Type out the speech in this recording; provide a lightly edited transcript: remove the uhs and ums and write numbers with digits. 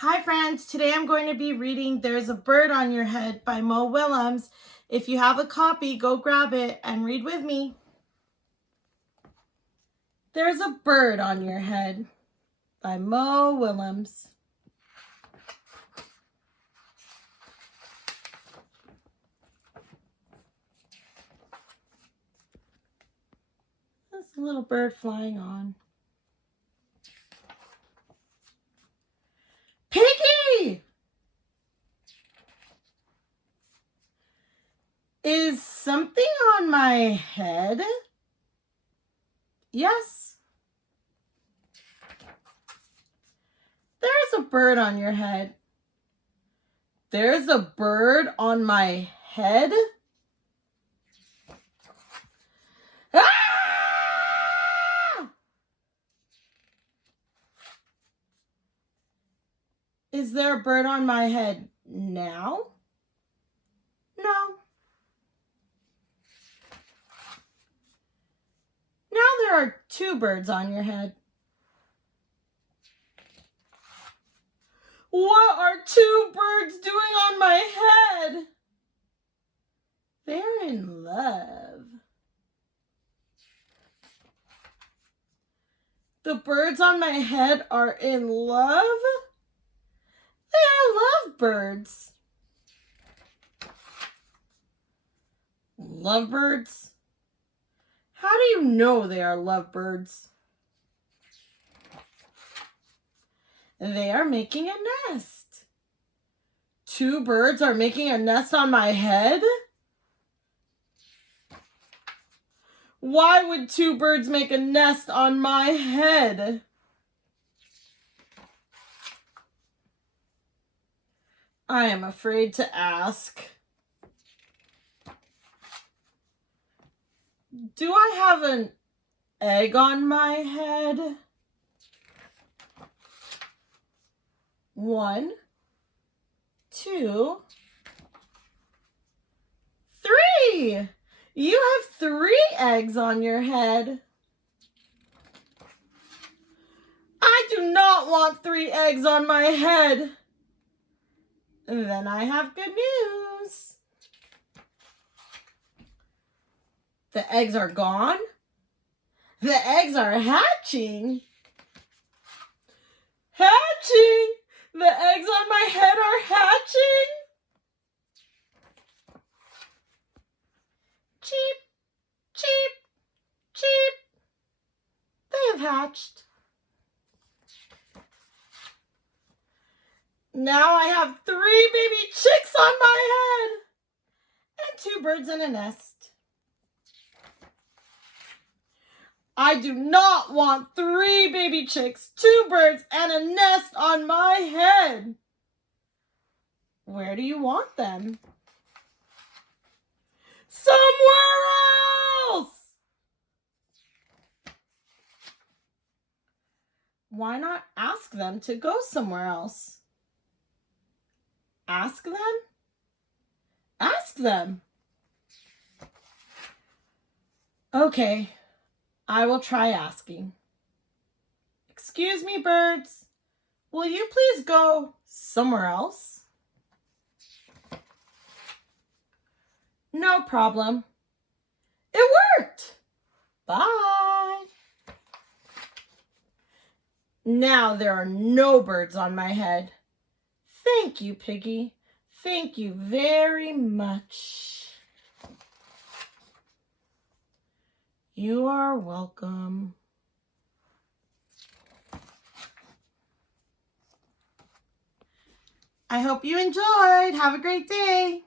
Hi friends, today I'm going to be reading There's a Bird on Your Head by WIllems. If you have a copy, go grab it and read with me. There's a Bird on Your Head by WIllems. There's a little bird flying on. Piggy! Is something on my head? Yes. There's a bird on your head. There's a bird on my head? Ah! Is there a bird on my head now? No. Now there are two birds on your head. What are two birds doing on my head? They're in love. The birds on my head are in love? They are lovebirds. Lovebirds? How do you know they are lovebirds? They are making a nest. Two birds are making a nest on my head? Why would two birds make a nest on my head? I am afraid to ask. Do I have an egg on my head? 1, 2, 3. You have 3 eggs on your head. I do not want 3 eggs on my head. Then I have good news. The eggs are gone. The eggs are hatching. Hatching! The eggs on my head are hatching. Cheep, cheep, cheep. They have hatched. Now I have 3 baby chicks on my head and 2 birds in a nest. I do not want 3 baby chicks, 2 birds, and a nest on my head. Where do you want them? Somewhere else! Why not ask them to go somewhere else? Ask them? Ask them. Okay, I will try asking. Excuse me, birds. Will you please go somewhere else? No problem. It worked. Bye. Now there are no birds on my head. Thank you, Piggy. Thank you very much. You are welcome. I hope you enjoyed. Have a great day.